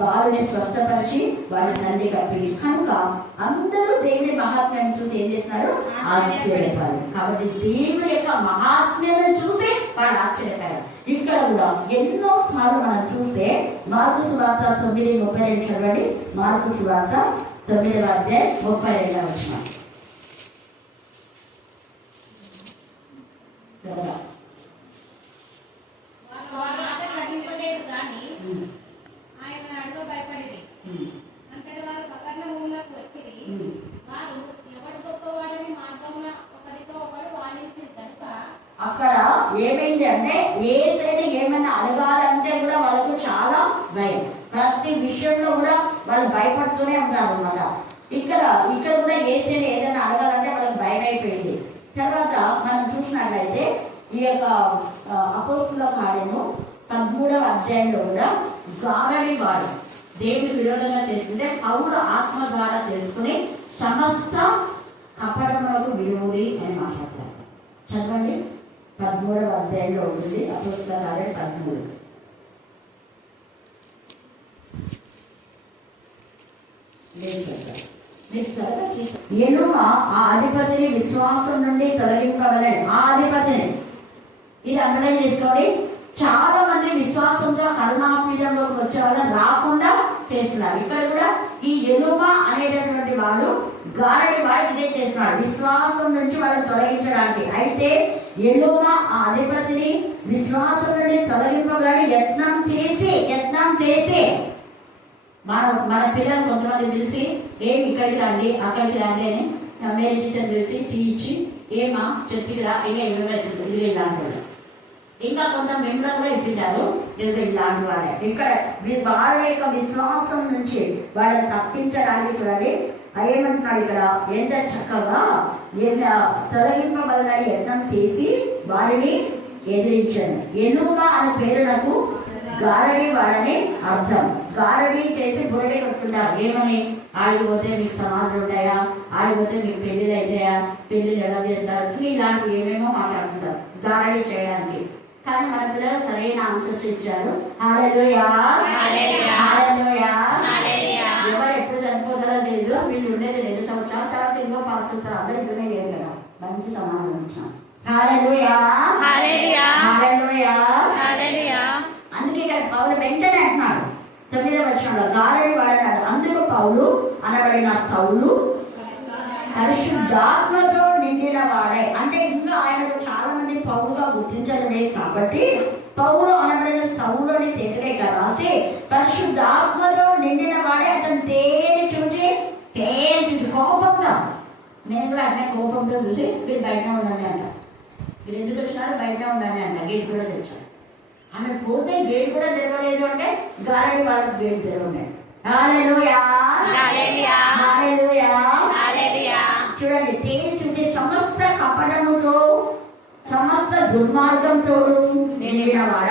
వారిని స్వస్థపరిచి వారి తండ్రి కప్పింది. కనుక అందరూ దేవుడి మహాత్మ్యాన్ని చూసి ఏం చేస్తున్నారు? ఆశ్చర్యపోయారు. కాబట్టి దేవుడి యొక్క మహాత్మ్యాన్ని చూసి వాళ్ళు ఆశ్చర్యపోయారు. ఇక్కడ కూడా ఎన్నో సార్లు మనం చూస్తే మార్కు సువార్త 9:32 చదవండి. మార్కు సువార్త 9:32 వచ్చిన అక్కడ ఏమైంది అంటే ఏసైనా ఏమైనా అడగాలంటే కూడా వాళ్ళకు చాలా భయం. ప్రతి విషయంలో కూడా వాళ్ళు భయపడుతూనే ఉంటారు అన్నమాట. ఇక్కడ కూడా ఏసైనా ఏదైనా అడగాలంటే వాళ్ళకి భయం అయిపోయింది. తర్వాత మనం చూసినట్లయితే ఈ యొక్క అపోస్తుల కార్యము 13వ అధ్యాయంలో కూడా గారడి వాడు దేవుడి విరోధంగా చేస్తుంటే పౌరుడు ఆత్మ ద్వారా తెలుసుకుని సమస్త కపటములకు విరోధి అని మాట్లాడతారు. చదవండి, 13వ అధ్యాయంలో ఉంటుంది. అపోస్తుల కార్యం 13. ఎలుమ ఆ అధిపతిని విశ్వాసం నుండి తొలగింపవలే. ఆ అధిపతిని ఇది అండర్లైన్ చేసుకోండి. చాలా మంది విశ్వాసంతో కరుణాపీఠంలోకి వచ్చే వాళ్ళని రాకుండా చేస్తున్నారు. ఇక్కడ కూడా ఈ ఎలుమ అనేటటువంటి వాడు గారడి వాడు ఇదే చేస్తున్నాడు, విశ్వాసం నుంచి వాళ్ళని తొలగించడానికి. అయితే ఎలుమ ఆ అధిపతిని విశ్వాసం నుండి తొలగింపబడి యత్నం చేసి మన పిల్లలు కొంతమంది పిలిచి ఇక్కడికి రండి అక్కడికి రండి అని మేరీ టీచర్ పిలిచి టీ ఇచ్చి ఏమా చర్చికి రా ఇక ఇవ్వబడుతుంది ఇది ఇలాంటి వాళ్ళు. ఇంకా కొంత మెంబర్ కూడా ఇప్పింటారు ఇలాంటి వాళ్ళే. ఇక్కడ వాళ్ళ యొక్క విశ్వాసం నుంచి వాళ్ళని తప్పించడానికి చూడాలి. ఏమంటున్నాడు ఇక్కడ? ఎంత చక్కగా తొలగింపబడాలని యత్నం చేసి వారిని ఎదిరించాను. ఎలుమ అనే పేరు నాకు గారడి వాడని అర్థం. గారడి చేసి బురడే వస్తుంటారు. ఏమని? ఆడిపోతే మీకు సమాధానం ఉంటాయా, ఆడిపోతే మీకు పెళ్లిళ్ళు అవుతాయా, పెళ్లిళ్ళు ఎలా చేస్తారు, ఇలాంటివి ఏమేమో మాట్లాడుతుంటారు గారడి చేయడానికి. కానీ మన పిల్లలు సరైన ఆన్సర్స్ ఇచ్చారు. హల్లెలూయా, ఎవరు ఎప్పుడు చనిపోతారో తెలియదు. వీళ్ళు ఉండేది 2 సంవత్సరాల తర్వాత ఇంకో పాస్ వస్తారు. అందరూ ఇక్కడే లేదు కదా, మంచి సమాధానం ఇచ్చాం. హల్లెలూయా. అందుకే ఇక్కడ పౌలు వెంటనే అంటున్నాడు 9వ వచనంలో గారడి వాడన్నాడు. అందుకు పౌలు అనబడిన సౌలు పరిశుద్ధాత్మతో నిండిన వాడే. అంటే ఇంకా ఆయనకు చాలా మంది పౌలుగా గుర్తించలేదు కాబట్టి పౌలు అనబడిన సౌలుని తెగలేక రాసి పరిశుద్ధాత్మతో నిండిన వాడే. అతను తేలి చూసి కోపంగా, నేను కూడా అట్నే కోపంతో చూసి మీరు బయట ఉండండి అంట. మీరు ఎందుకు వచ్చినారు? బయట ఉండండి అంట. గేట్ కూడా తెచ్చాడు. ఆమె పోతే గేట్ కూడా తెరవలేదు అంటే గారడి వాళ్ళకి గేట్ తెరవలేదు. హల్లెలూయా, హల్లెలూయా, హల్లెలూయా, హల్లెలూయా. చూడండి, తేరి చూస్తే సమస్త కపటముతో సమస్త దుర్మార్గంతో నిండినవాడ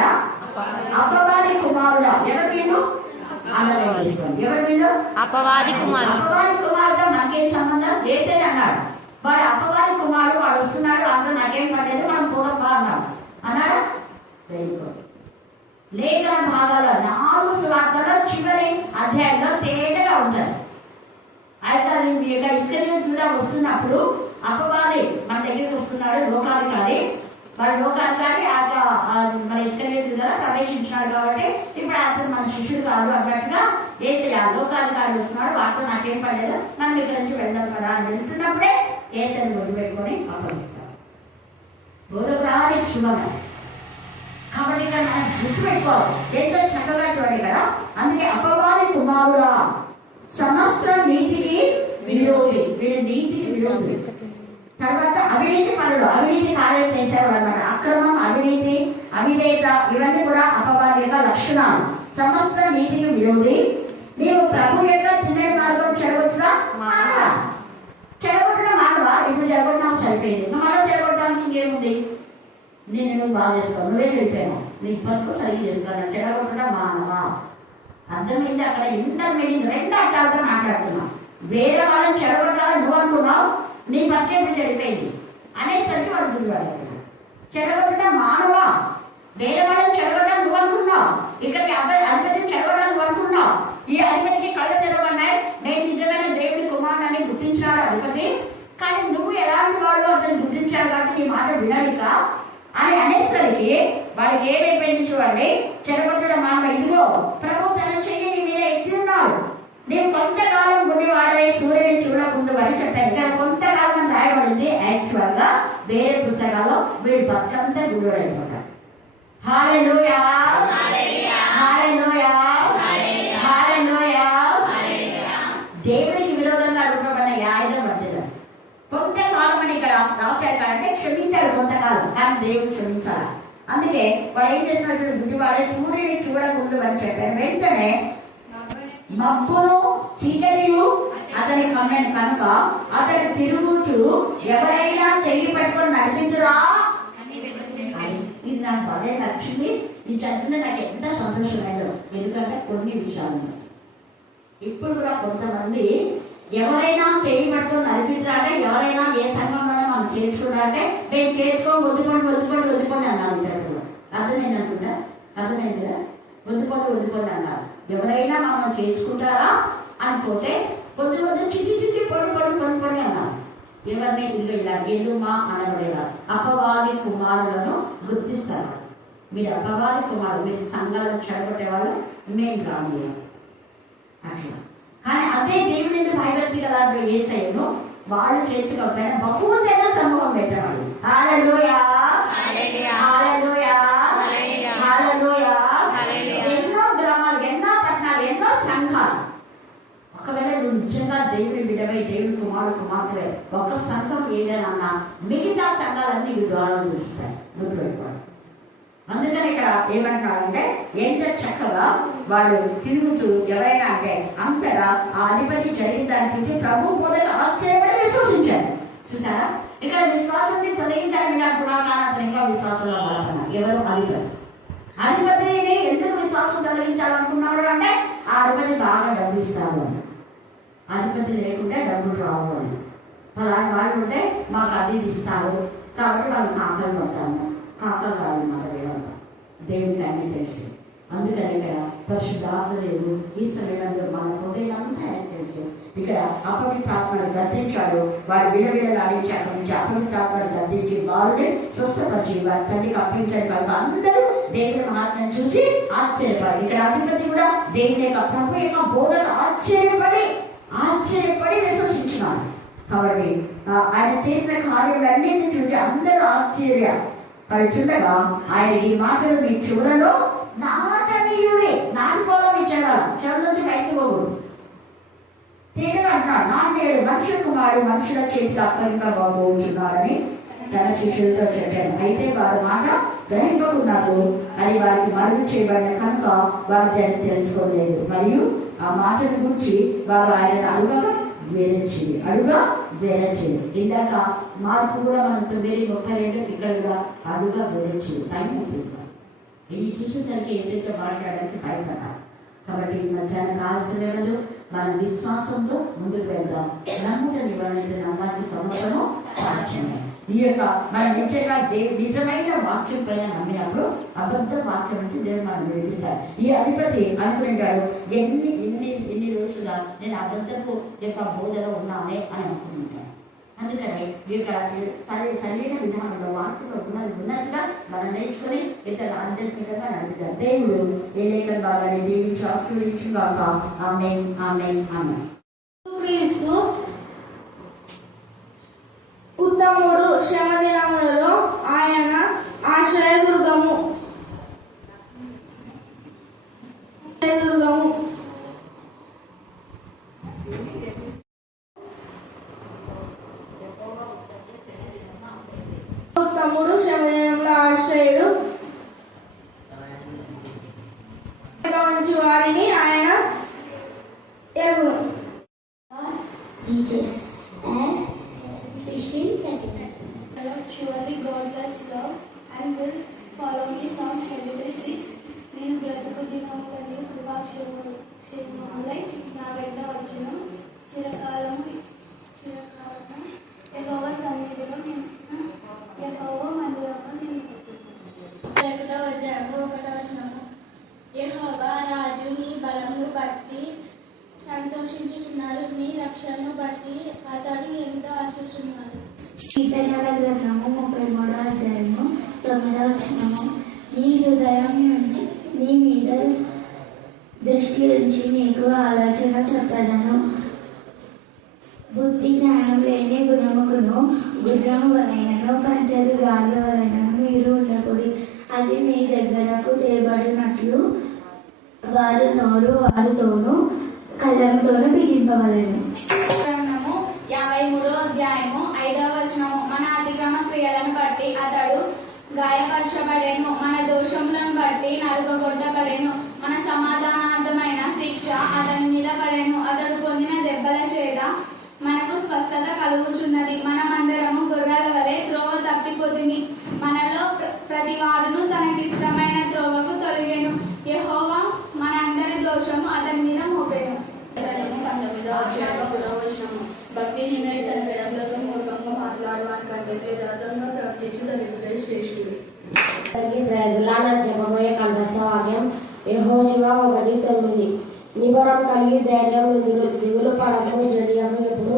అపవాది కుమారుడా. ఎవరు వీళ్ళు? ఎవరు వీళ్ళు? అపవాది కుమారుడు. అపవాది కుమారుడు నాకేం సంబంధం? వేసేది అన్నాడు. వాడు అపవాది కుమారుడు, వాడు వస్తున్నాడు, అంతా నాకేం పడలేదు, మనం పోవా అన్నాడు. అన్నాడా? లేఖన భాగాల్లో 4 సువార్తలో చివరి అధ్యాయంలో తేటగా ఉంటుంది. అయితే ఇస్కరియోతుగా వస్తున్నప్పుడు అపవాది మన దగ్గరికి వస్తున్నాడు, లోకాధికారి. వాడు లోకాధికారి మన ఇస్కరియోతుగా ప్రవేశించినాడు కాబట్టి ఇప్పుడు అతను మన శిష్యుడు కాదు అన్నట్టుగా ఏసయ్య లోకాధికారి వస్తున్నాడు, వాటితో నాకేం పడలేదు, మనం ఇక్కడి నుంచి వెళ్ళడం కదా అని వెళ్తున్నప్పుడే ఏసయ్యని ముందు పెట్టుకొని అప్పగిస్తాడు. బోధకురానికి శుభమే. కాబట్టి ఇక్కడ మనం గుర్తుపెట్టుకోవాలి, ఎంతో చక్కగా చూడండి కదా. అందుకే అపవాది కుమారుడా సమస్త నీతికి విరోధి, వీడు నీతికి విరోధి. తర్వాత అవినీతి పనులు, అవినీతి కార్యం చేసేవాళ్ళు అన్నమాట. అక్రమం, అవినీతి, అవిధేయత ఇవన్నీ కూడా అపవాది యొక్క లక్షణాలు. సమస్త నీతికి విరోధి. నీవు ప్రభు యొక్క తినే మార్గం చెడగొట్టుగా మానవా. చెడగొట్టడం మానవా? ఇప్పుడు చెడగొట్టడం సరిపోయింది, మనం చెడగొట్టడానికి ఇంకేముంది? నేను బాగా చేసుకోను, నువ్వే వెళ్ళిపోయాను, నీ బతుకు సరిగ్గా చేసుకోను, చెడగొట్టడం మానవా. అర్థమైంది? అక్కడ ఇంటర్మీడియట్ 2 అర్థాలతో మాట్లాడుతున్నావు. వేరే వాళ్ళని చెడగొట్టాలని నువ్వు అనుకున్నావు, నీ బతికేప్పుడు చెడిపోయింది అనేసరికి వాడు గురివాడు. చెడగొట్టడం మానవా. వేరే వాళ్ళని చెడగొట్టాలని నువ్వు అనుకున్నావు, ఇక్కడికి అధిపతిని చెడగొట్టాలని నువ్వు అనుకున్నావు. ఈ అధిపతికి కళ్ళు తెరవన్నాయి, నేను నిజమైన దేవుడి కుమారుని గుర్తించినాడు అధిపతి, కానీ నువ్వు ఎలాంటి వాడు అతను గుర్తించాడు కాబట్టి నీ మాట వినడిక అని అనేసరికి వాడికి ఏమైపోయింది చూడండి. చెడగొట్టడం మానవ. ఇదిగో ప్రభు తన చెయ్యి నీ మీద ఎత్తి ఉన్నాడు, నేను కొంతకాలం గుడివాడే సూర్యుని చూడకుండా అని చెప్పాను. ఇక్కడ కొంతకాలం అని రాయబడింది. యాక్చువల్ గా వేరే పుస్తకాల్లో వీడు బతుకంతా గుడివాడైపోతాడు. హల్లెలూయా, హల్లెలూయా, హల్లెలూయా. దేవుడికి విరోధంగా రూపబడిన యాయన వర్తించారు. కొంతకాలం అని ఇక్కడ రాశాడు అంటే క్షమించాడు కొంతకాలం, కానీ దేవుడు క్షమించాలి. అందుకే వాడు ఏం చేసినట్టు గుడివాడే సూర్యుని చూడకుండా అని చెప్పారు. వెంటనే మబ్బును చీకటియు అతని కమ్మెను కనుక అతని తిరుగుతూ ఎవరైనా చెయ్యి పట్టుకొని నడిపించురా. ఇది నాకు అదే నచ్చింది. ఈ చర్చలో నాకు ఎంత సంతోషమైందో, ఎందుకంటే కొన్ని విషయాలు ఇప్పుడు కూడా కొంతమంది ఎవరైనా చెయ్యి పట్టుకొని నడిపించాలంటే, ఎవరైనా ఏ సంఘంలోనే మనం చేర్చుకుంటే నేను చేర్చుకొని వద్దుకోండి అన్నారు. ఇక్కడ కూడా అర్థమైంది అనుకుంటా, అర్థమైంది కదా, వద్దుకోండి అన్నారు. ఎవరైనా మనం చేర్చుకుంటారా అనుకుంటే వద్దు చిచి పొడి అన్నారు. ఎవరిని ఇల్లు ఇలా ఎల్లుమా అనబడేలా అపవాది కుమారులను గుర్తిస్తారు. మీరు అపవాది కుమారుడు, మీరు సంఘాలను చెడగొట్టేవాళ్ళు మేము రాని అట్లా. కానీ అదే దేవుని భయభక్తి గల యేసయ్యను వాళ్ళు చేర్చుకోకపోయినా బహుశైన సమూహం పెట్టేవాళ్ళు. హల్లెలూయా, హల్లెలూయా, హల్లెలూయా. ఎన్నో గ్రామాలు, ఎన్నో పట్టణాలు, ఎన్నో సంఘాలు. ఒకవేళ నువ్వు నిజంగా దేవుడి బిడ్డవై, దేవుడి కుమార్తె ఒక సంఘం ఏదైనా మిగతా సంఘాలన్నీ ఈ ద్వారాలు చూస్తాయి. గుర్తుపెట్టుకోవాలి. అందుకని ఇక్కడ ఏమంటున్నాడంటే ఎంత చక్కగా వాళ్ళు తిరుగుతూ ఎవరైనా అంటే అంతగా ఆ అధిపతి జరిగిన దాన్ని చూసి ప్రభు బోధకు ఆశ్చర్యపడి విశ్వసించారు. చూసారా, ఇక్కడ విశ్వాసాన్ని తొలగించాలని అనుకున్నాను, అతను ఇంకా విశ్వాసంలో బలపడినాడు. ఎవరు? అధిపతిని ఎందుకు విశ్వాసం తొలగించాలనుకున్నాడు అంటే ఆ అధిపతి బాగా డబ్బులు ఇస్తాడు అని. అధిపతి లేకుంటే డబ్బులు రావు అని. అలాంటి వాళ్ళు ఉంటే మాకు అది ఇస్తారు కాబట్టి వాళ్ళు కాకలు పడతాము. కాకలు రాదు మాట వేడంతా దేవుడికి అన్నీ తెలిసి. అందుకని ఇక్కడ పరిశుద్ధాత్మ దేవుడు ఈ సమయంలో మన హృదయంతా తెలుసు. ఇక్కడ అపవిత్రాత్మను గద్దించాడు. వాడు విడవిడలాడించి అక్కడి నుంచి అపవిత్రాత్మను గద్దించి వారిని స్వస్థపరిచి వారి తల్లికి అప్పించాడు. కనుక అందరూ దేవుడి మహాత్మను చూసి ఆశ్చర్యపడి, ఇక్కడ అధిపతి కూడా దేవుని యొక్క ప్రభు యొక్క బోధకు ఆశ్చర్యపడి విశ్వసించినాడు. కాబట్టి ఆయన చేసిన కార్యాలన్నింటినీ చూసి అందరూ ఆశ్చర్యపడుచుండగా ఆయన ఈ మాటలు మీ చివరలో నాటనీయుడే, నాటుకోవడం ఇచ్చాడు. చెడు నుంచి బయటకు పోకూడదు. తేడు అంటున్నాడు, నాటేడు మనుషుల కుమారుడు మనుషుల చేతికి అప్పగింపబోతున్నాడని తన శిష్యులతో చెప్పాను. అయితే వారి మాట గ్రహింపకున్నారు, అది వారికి మరుగు చేయబడిన కనుక వారు దాన్ని తెలుసుకోలేదు. మరియు ఆ మాటను గురించి వారు ఆయన అడుగగా వేరచ్చింది. ఇందాక మార్పు కూడా మనం 9:32 ఇక్కడ కూడా అడుగా వేరచ్చింది. టైం ఉంటుంది. ఇది చూసేసరికి ఏసైతే మాట్లాడడానికి భయపడాలి. కాబట్టి మధ్యాహ్నం కావాల్సిన వేళలు మన విశ్వాసంతో ముందుకు వెళ్దాం. నమ్ముట నివారణైతే నమ్మానికి సమర్థము సాక్ష్యమే. ఈ యొక్క మన నిజమైన వాక్యం పైన నమ్మినప్పుడు అబద్ధ వాక్యం నుంచి దేవుడు మనం విడిపిస్తారు. ఈ అధిపతి అనుకునేటాడు, ఎన్ని రోజులుగా నేను అబద్ధపు యొక్క బోధలో ఉన్నానే అని అనుకుంటాను. అందుకని ఇక్కడ సరైన విధానంలో వాక్యంలో ఉన్నట్టుగా మనం నేర్చుకుని ఇతర ఆధ్యాత్మికంగా నడుపుతారు. దేవుడు ఏ లేఖన భాగాన్ని దీవించి ఆశీర్వదించుగాక. ఆమేన్, ఆమేన్, ఆమేన్. క్రీస్తు ఉత్తముడు. శ్రమ దినములలో ఆయన ఆశ్రయదుర్గము. ఉత్తముడు శ్రమ దినంలో ఆశ్రయుడు. మంచి వారిని ఆయన ఎరుగును. Jesus and 16:33. Surely God loves love and will follow me. Psalms 23:6. నేను బ్రతుకు దినములని కృపాక్షేమములై నా వెంట వచ్చును. చిరకాలము యెహోవా సన్నిధిలో యెహోవా మందిరంలో నేను నివసించును. 1వ వచనము. యెహోవా రాజు నీ బలమును బట్టి సంతోషించుచున్నాడు, నీ రక్షణను బట్టి అతడు ఎంతో ఆశిస్తున్నాడు. కీర్తనల గ్రంథము 33వ అధ్యాయము 9వ వచనము. నీ హృదయం నుంచి నీ మీద దృష్టి ఉంచి నీకు ఆలోచన చెప్పదను. బుద్ధి జ్ఞానం లేని గుణముకును గుర్రము వలైనను కంచెలు రాళ్ళ వలైనను మీరు ఉండకూడి. అది మీ దగ్గరకు తేబడినట్లు వారు నోరు వారితోనూ కళ్ళతోనూ బిగింపవలెను. 53వ అధ్యాయము 5వ వచనము. మన అతిక్రమ క్రియలను బట్టి అతడు గాయపరచబడెను, మన దోషములను బట్టి నలుగగొట్టబడెను. మన సమాధానార్థమైన శిక్ష అతని మీద పడెను, అతడు పొందిన దెబ్బల చేత మనకు స్వస్థత కలుగుచున్నది. మనమందరము గొర్రెల వలె త్రోవ తప్పిపోతిమి, మనలో ప్రతివాడును తనకిష్టమైన త్రోవకు తొలగెను. యెహోవా మనందరి దోషము అతని మీద మోపెను. 19వ అధ్యాయము 1వ వచనము. భక్తిహీనుడై తన పెదవులతో మూర్ఖంగా మాట్లాడువాని కంటే యథార్థంగా ప్రవర్తించు దరిద్రుడే శ్రేష్ఠుడు. చెప్పబోయే కంఠస్థ వాక్యం యెహోషువ 1:9. నిబరం కలిగి ధైర్యం దిగులు పడకు, జడియకు. ఎప్పుడు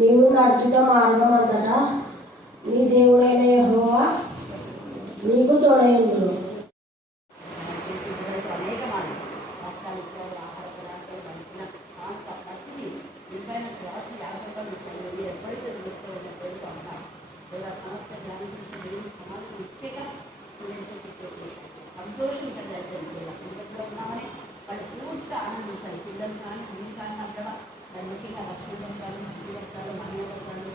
నీవు నడుచుట మార్గం అంతటా నీ దేవుడైన యెహోవా నీకు తోడైండును. సంతోషం ఉన్నామని వాళ్ళు పూర్తిగా ఆనందించాలి. పిల్లలు కానీ మేము కానీ అంటారా దాని ముఖ్యంగా లక్ష్మీ వస్తాలు, శుద్ధి వస్తాలు, మానవ వస్తాలు,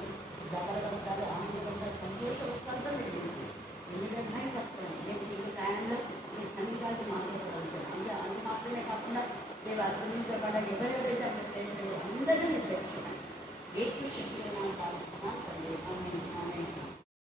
దళ వస్తాలు, ఆనంద వస్తాలు, సంతోష వస్తాలతో ఎందుకంటే వస్తాను నేను ఈ ప్రయాణంలో ఈ సంగీతాన్ని మాట్లాడుకోవాలి. అంటే అది మాత్రమే కాకుండా రేపు అర్థమించబడ్డ ఎవరెవరు